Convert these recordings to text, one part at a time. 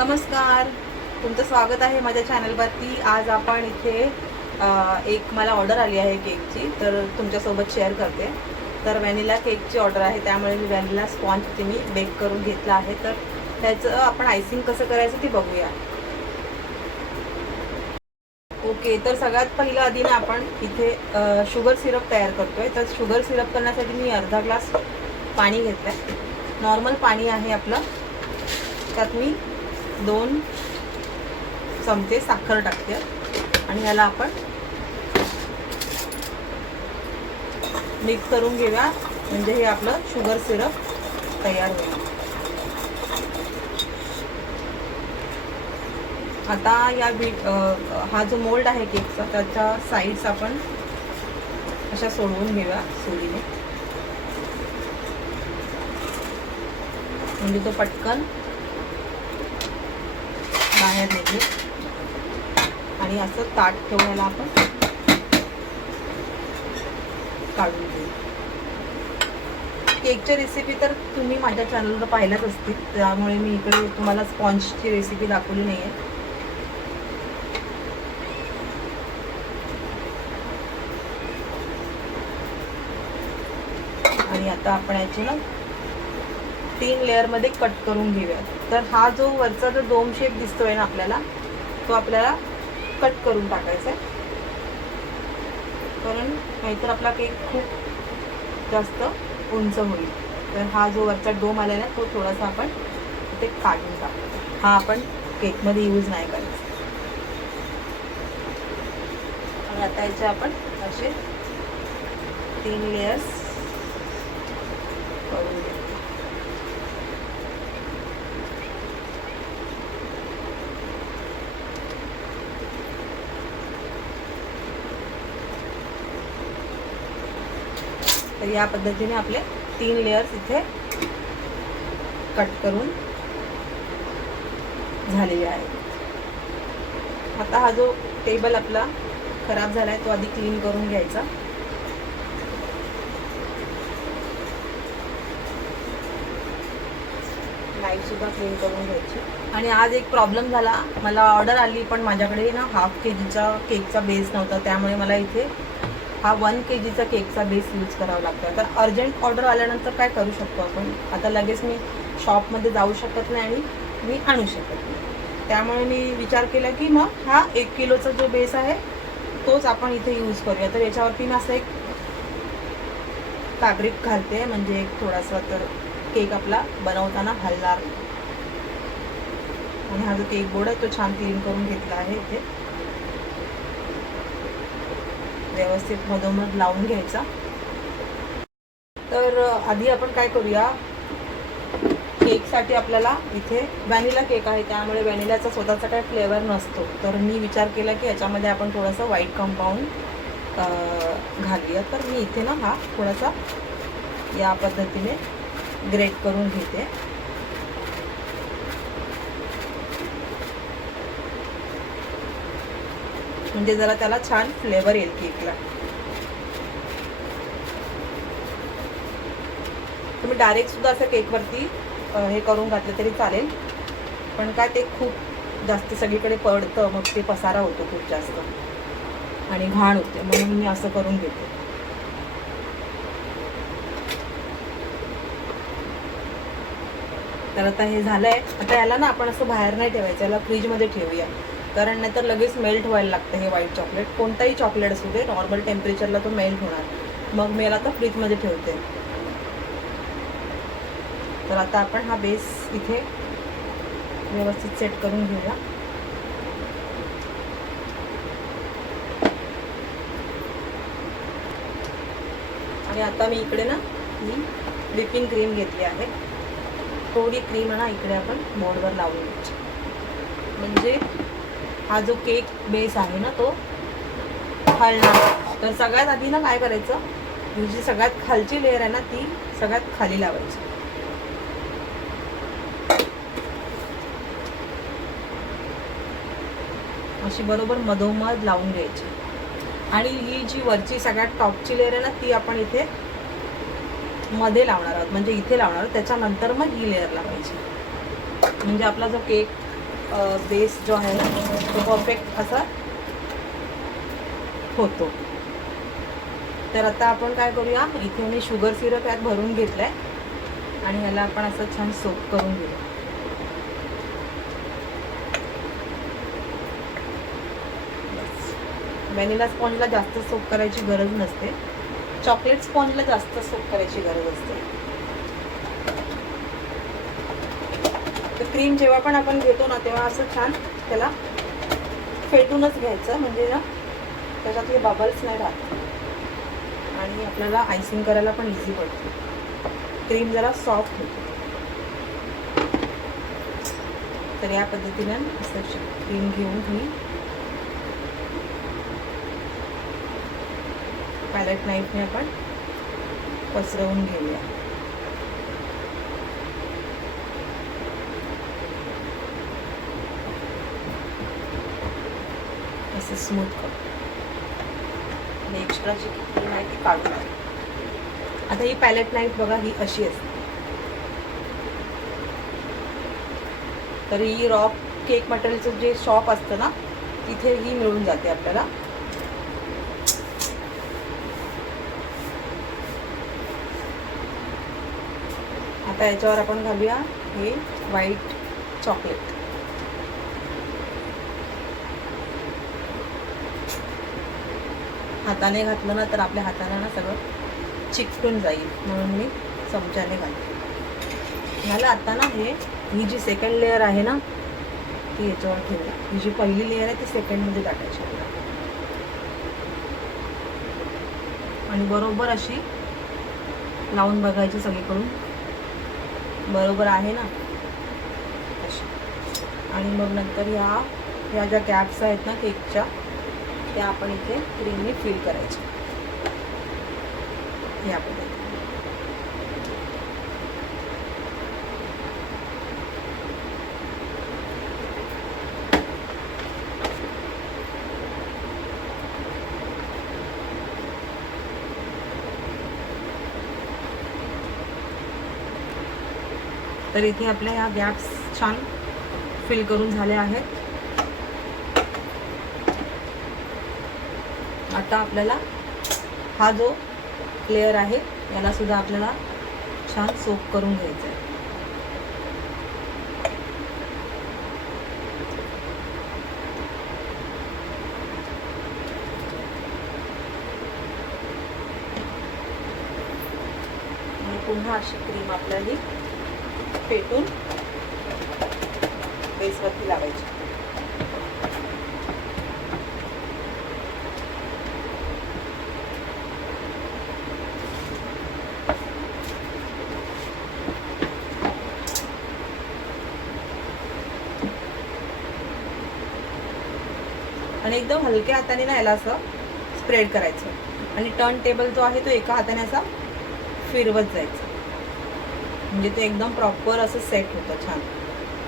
नमस्कार, तुमचं स्वागत आहे माझ्या चॅनलवरती। आज आपण इथे एक मला ऑर्डर आली आहे केकची, तर तुमच्यासोबत शेअर करते। तर व्हॅनिला केकची ऑर्डर आहे, त्यामुळे मी व्हॅनिला स्पॉन्ज इथे मी बेक करून घेतला आहे। तर त्याचं आपण आयसिंग कसं करायचं ते बघूया। ओके, तर सगळ्यात पहिलं आधी ना आपण इथे शुगर सिरप तयार करतोय। तर शुगर सिरप करण्यासाठी मी अर्धा ग्लास पाणी घेतलं आहे। नॉर्मल पाणी आहे आपलं। त्यात मी 2 चमचे साखर टाकते आणि याला आपण मिक्स करून घेऊया, म्हणजे हे आपलं शुगर सिरप तयार होईल। आता या हा जो मोल्ड आहे केकचा, त्याच्या साईड्स आपण अशा सोडवून घेऊया सुरीने, म्हणजे तो पटकन बाहेर निघेल। आणि असं ताट ठेवायला आपण काढून घेऊ। केकची रेसिपी तर तुम्ही माझ्या चॅनलवर पाहिल्याच असतील, त्यामुळे मी इकडे तुम्हाला स्पॉन्जची रेसिपी दाखवली नाही आहे। आणि आता आपण याची ना 3 लेअरमध्ये कट करून घेऊया। तर हा जो वरचा जो डोम शेप दिसतोय ना आपल्याला, तो आपल्याला कट करून टाकायचा आहे, कारण नाहीतर आपला केक खूप जास्त उंच होईल। तर हा जो वरचा डोम आलेला आहे तो थोडासा आपण इथे काढून टाकू। हा आपण केकमध्ये यूज नाही करायचा। आणि आता याचे आपण असे 3 लेयर्स करून घेऊ। तर या पद्धतीने आपले 3 लेयर्स इथे कट करून झालेले आहेत। आता हा जो टेबल आपला खराब झाला आहे तो आधी क्लीन करून घ्यायचा। नाईफ सुद्धा क्लीन करून घ्यायची। आणि आज एक प्रॉब्लेम झाला, मला ऑर्डर आली पण माझ्याकडे ना ½ kg केकचा बेस नव्हता, त्यामुळे मला इथे हा 1 kgचा केकचा बेस यूज करावा लागतो। तर अर्जंट ऑर्डर आल्यानंतर काय करू शकतो आपण, आता लगेच मी शॉपमध्ये जाऊ शकत नाही आणि मी आणू शकत नाही। त्यामुळे मी विचार केला की मग हा 1 किलोचा जो बेस आहे तोच आपण इथे यूज करूया। तर याच्यावरती मी असं एक फॅब्रिक घालते, म्हणजे एक थोडासा तर केक आपला बनवताना हलणार नाही। आणि हा जो केक बोर्ड आहे तो छान क्लीन करून घेतला आहे। इथे व्यवस्थित मधोमध लावून घ्यायचा। तर आधी आपण काय करूया, केकसाठी आपल्याला इथे व्हॅनिला केक आहे, त्यामुळे व्हॅनिलाचा स्वतःचा काही फ्लेवर नसतो। तर मी विचार केला की याच्यामध्ये आपण थोडंसं व्हाईट कंपाऊंड घालूया। तर मी इथे ना हा थोडासा या पद्धतीने ग्रेट करून घेते। म्हणजे जरा त्याला छान फ्लेवर येईल केकला। तुम्ही डायरेक्ट सुद्धा असं केकवरती हे करून घातलं तरी चालेल, पण काय ते खूप जास्त सगळीकडे पडतं, मग ते पसारा होतो खूप जास्त आणि घाण होते, म्हणून मी असं करून घेते। तर आता हे झालंय। आता याला ना आपण असं बाहेर नाही ठेवायचं, याला फ्रीजमध्ये ठेवूया, कारण नाहीतर लगेच मेल्ट व्हायला लागतं हे व्हाईट चॉकलेट। कोणताही चॉकलेट असू दे, नॉर्मल टेम्परेचरला तो मेल्ट होणार। मग मी याला आता फ्रीजमध्ये ठेवते। तर आता आपण हा बेस इथे व्यवस्थित सेट करून घेऊया। आणि आता मी इकडे ना ही व्हिपिंग क्रीम घेतली आहे। थोडी क्रीम ना इकडे आपण बोर्डवर लावून घ्यायची, म्हणजे हा जो केक बेस आहे ना तो हलणार। तर सगळ्यात आधी ना काय करायचं, जी सगळ्यात खालची लेअर आहे ना ती सगळ्यात खाली लावायची। अशी बरोबर मधोमध लावून घ्यायची। आणि ही जी वरची सगळ्यात टॉपची लेअर आहे ना ती आपण इथे मध्ये लावणार आहोत, म्हणजे इथे लावणार आहोत, त्याच्यानंतर मग ही लेअर लावायची, म्हणजे आपला जो केक बेस जो आहे ना तो परफेक्ट असा होतो. तर आता आपण काय करूया, इथे मी शुगर सिरप यात भरून घेतला आहे आणि ह्याला आपण असं छान सोक करून घेऊया. व्हॅनिला स्पॉन्जला जास्त सोक करायची गरज नसते, चॉकलेट स्पॉन्जला जास्त सोक करायची गरज असते. तर क्रीम जेव्हा पण आपण घेतो ना तेव्हा असं छान त्याला फेटूनच घ्यायचं, म्हणजे ना त्याच्यातले बबल्स नाही राहत आणि आपल्याला आयसिंग करायला पण इझी पडते. क्रीम जरा सॉफ्ट होते. तर या पद्धतीने असं क्रीम घेऊन तुम्ही पॅलेट नाईफने आपण पसरवून घेऊया. असं स्मूथ करून आणि एक्स्ट्राची क्रीम आहे ती काढून. आता ही पॅलेट नाईफ बघा, ही अशी असते. तर ही रॉक केक मटेरियलचं जे शॉप असतं ना तिथे ही मिळून जाते आपल्याला. आता याच्यावर आपण घालूया हे व्हाईट चॉकलेट. हाताने घातलं ना तर आपल्या हाताला ना सगळं चिकटून जाईल, म्हणून मी चमच्याने घालते. झालं. आता ना ही जी सेकंड लेअर आहे ना ती याच्यावर ठेवूया. ही जी पहिली लेअर आहे ती सेकंडमध्ये टाकायची आणि बरोबर अशी लावून बघायची सगळीकडून बरोबर आहे ना अशी. आणि मग नंतर ह्या ज्या गॅप्स आहेत ना केकच्या त्या आपण इथे क्रीमने फिल करायच्या या पद्धतीने. तर इथे आपल्या ह्या गॅप्स छान फिल करून झाल्या आहेत. आता आपल्याला हा जो लेअर आहे याला सुद्धा आपल्याला छान सोक करून घ्यायचा आहे. आणि पुन्हा अशी क्रीम आपल्याला फेटून बेसवरती लावायची. आणि एकदम हलक्या हाताने ना याला असं स्प्रेड करायचं आणि टर्न टेबल जो आहे तो एका हाताने असा फिरवत जायचं, म्हणजे ते एकदम प्रॉपर असं सेट होतं छान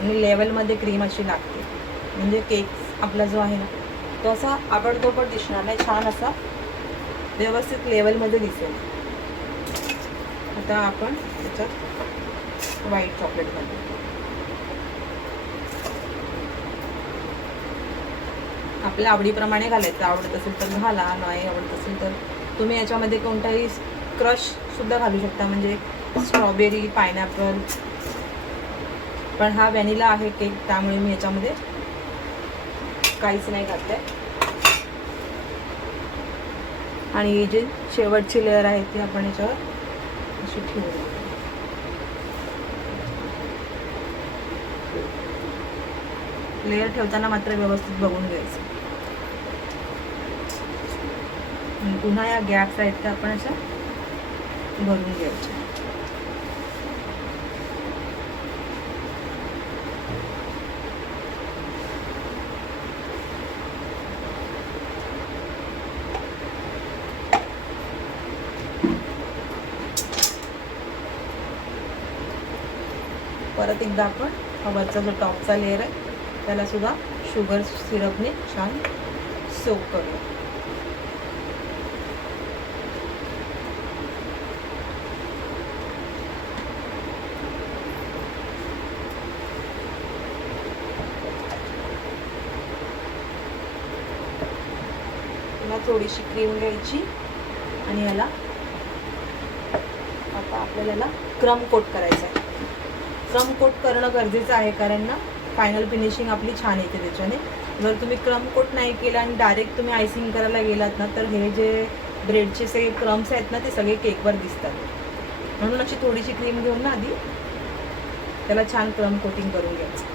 आणि लेवलमध्ये क्रीम अशी लागते. म्हणजे केक आपला जो आहे ना तो असा आबडधोबड दिसणार नाही, छान असा व्यवस्थित लेवलमध्ये दिसेल. आता आपण त्याच्यात व्हाईट चॉकलेट घालू. आपल्या आवडीप्रमाणे घालायचं, आवडत असेल तर घाला, नाही आवडत असेल तर तुम्ही याच्यामध्ये कोणताही क्रशसुद्धा घालू शकता, म्हणजे स्ट्रॉबेरी, पायनॅपल. पण हा व्हॅनिला आहे केक त्यामुळे मी याच्यामध्ये काहीच नाही घातलंय. आणि ही जी शेवटची लेअर आहे ती आपण याच्यावर अशी ठेवू. लेअर ठेवताना मात्र व्यवस्थित बघून घ्यायचं. पुन्हा या गॅप्स आहेत त्या आपण अशा भरून घ्यायच्या. परत एकदा आपण हा वरचा जो टॉपचा लेअर आहे त्याला सुद्धा शुगर सिरपने छान सोक करूया. पुन्हा थोडीशी क्रीम घ्यायची आणि याला आता आपल्याला याला क्रम कोट करायचं आहे. क्रम कोट करणं गरजेचं आहे कारण ना फायनल फिनिशिंग आपली छान येते त्याच्याने. जर तुम्ही क्रम कोट नाही केला आणि डायरेक्ट तुम्ही आयसिंग करायला गेलात ना तर हे जे ब्रेडचे सगळे क्रम्स आहेत ना ते सगळे केकवर दिसतात. म्हणून अशी थोडीशी क्रीम घेऊन ना आधी त्याला छान क्रम कोटिंग करून घ्यायचं.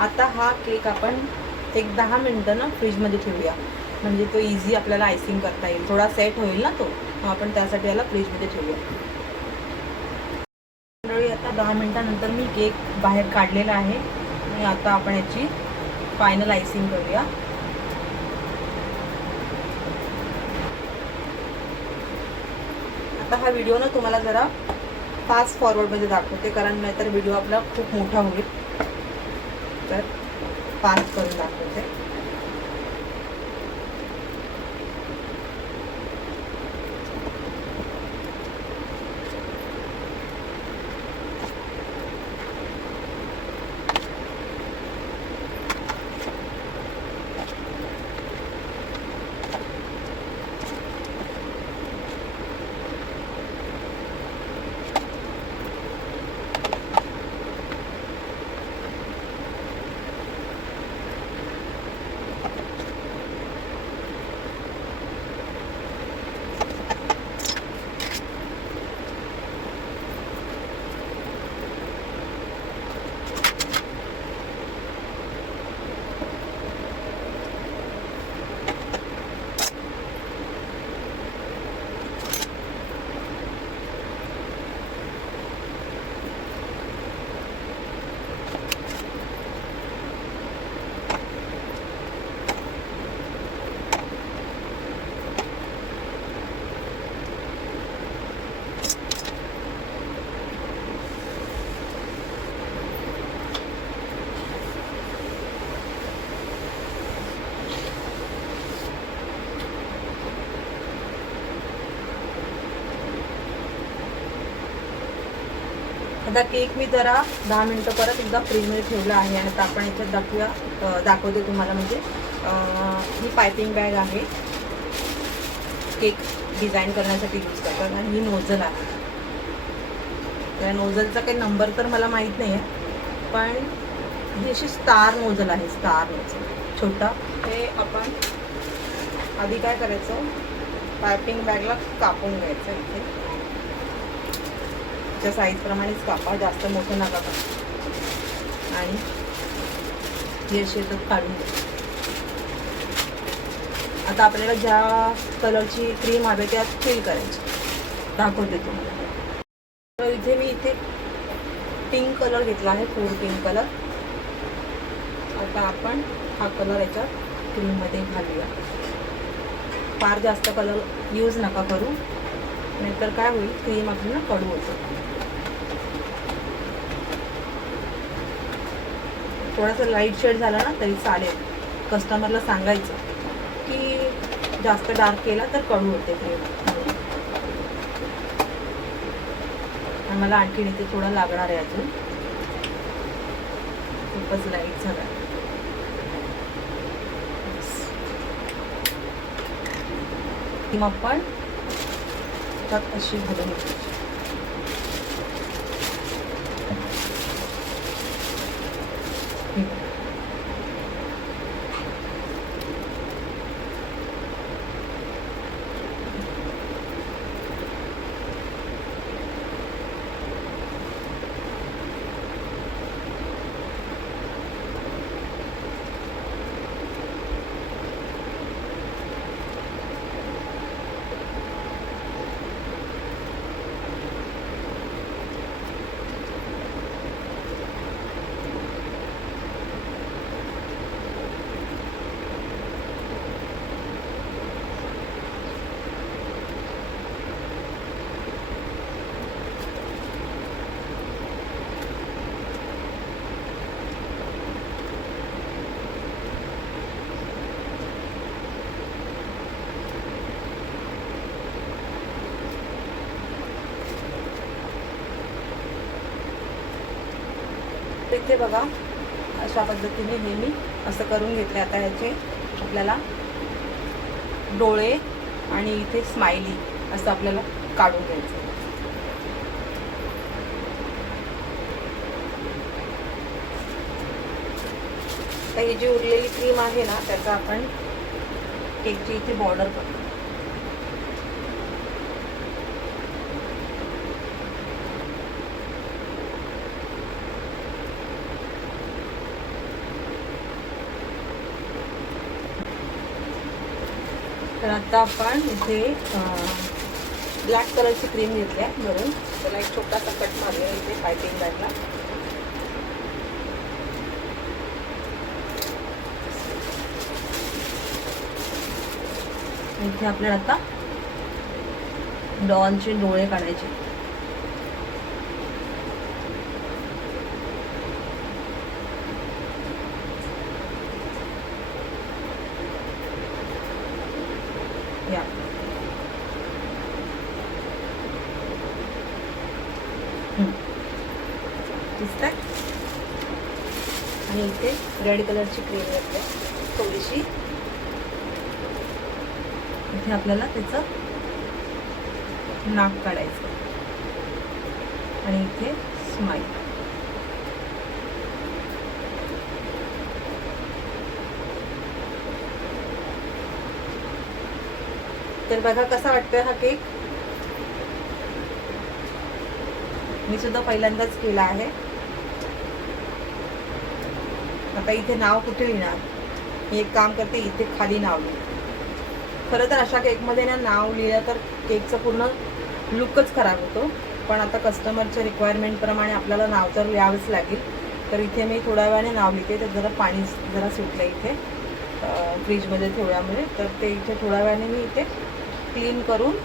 आता हा केक आपण एक 10 मिनटं ना फ्रीजमध्ये ठेवूया, म्हणजे तो इझी आपल्याला आयसिंग करता येईल. थोडा सेट होईल ना तो, मग आपण त्यासाठी याला फ्रीजमध्ये ठेवूया. मंडळी आता 10 मिनटानंतर मी केक बाहेर काढलेला आहे आणि आता आपण याची फायनल आयसिंग करूया. आता हा व्हिडिओ ना तुम्हाला जरा फास्ट फॉरवर्डमध्ये दाखवते कारण नाहीतर व्हिडिओ आपला खूप मोठा होईल, तर फास्ट करून दाखवते. आता केक मी जरा 10 मिनटं परत एकदा फ्रीजमध्ये ठेवला आहे आणि आता आपण याच्यात दाखवते तुम्हाला. म्हणजे ही पायपिंग बॅग आहे, केक डिझाईन करण्यासाठी यूज करतात आणि ही नोझल आहे. त्या नोझलचा काही नंबर तर मला माहीत नाही आहे, पण ही अशी स्टार नोझल आहे, स्टार नोझल छोटा. हे आपण आधी काय करायचं, पायपिंग बॅगला कापून घ्यायचं. इथे च्या साईजप्रमाणेच कापा, जास्त मोठं नका कापा. आणि हे शेतात काढून द्या. आता आपल्याला ज्या कलरची क्रीम हवी त्यात फिल करायची, दाखवते तुम्हाला. तर इथे मी पिंक कलर घेतला आहे, फूड पिंक कलर. आता आपण हा कलर याच्यात क्रीममध्ये घालूया. फार जास्त कलर यूज नका करू, नाहीतर काय होईल, क्रीम आपल्याला कडू होतं. थोडंसं लाईट शेड झाला ना तरी चालेल. कस्टमरला सांगायचं की जास्त डार्क केला तर कडू होते क्रीम. मला आणखीन इथे थोडा लागणार आहे अजून, खूपच लाईट झाला. क्रीम आपण त्यात अशी घालून घ्यायची. तर इथे बघा अशा पद्धतीने हे मी असं करून घेतले. आता याचे आपल्याला डोळे आणि इथे स्माइली असं आपल्याला काढून घ्यायचं. तर ही जी उरलेली क्रीम आहे ना त्याचा आपण केकची इथे बॉर्डर करतो. तर आता आपण इथे ब्लॅक कलरची क्रीम घेतली आहे भरून. त्याला एक छोटासा कट मारूया इथे पायपिंग बॅगला. इथे आपल्याला आता डॉलचे डोळे काढायचे. या दिसतंय. आणि इथे रेड कलरची क्रीम घेतली थोडीशी. इथे आपल्याला त्याचं नाक काढायचं आणि इथे स्माइल. तर बघा कसा वाटतोय हा केक. मी सुद्धा पहिल्यांदाच केला आहे. आता इथे नाव कुठे लिहिणार. मी एक काम करते, इथे खाली नाव लिहिते. खरं तर अशा केकमध्ये ना नाव लिहिलं तर केकचा पूर्ण लुकच खराब होतो. पण आता कस्टमरच्या रिक्वायरमेंटप्रमाणे आपल्याला नाव तर लिहावंच लागेल. तर इथे मी थोड्या वेळाने नाव लिहिते. तर जरा पाणी जरा सुटलं इथे फ्रीजमध्ये ठेवल्यामुळे. तर ते इथे थोड्या वेळाने मी इथे क्लीन करून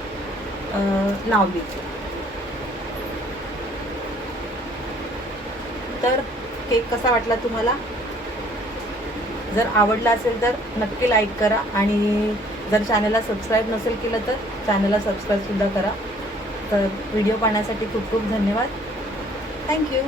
नाव लिहिते. तर केक कसा वाटला तुम्हाला. जर आवडला असेल तर नक्की लाईक करा. आणि जर चॅनलला सबस्क्राईब नसेल केलं तर चॅनलला सबस्क्राईबसुद्धा करा. तर व्हिडिओ पाहण्यासाठी खूप खूप धन्यवाद. थँक्यू.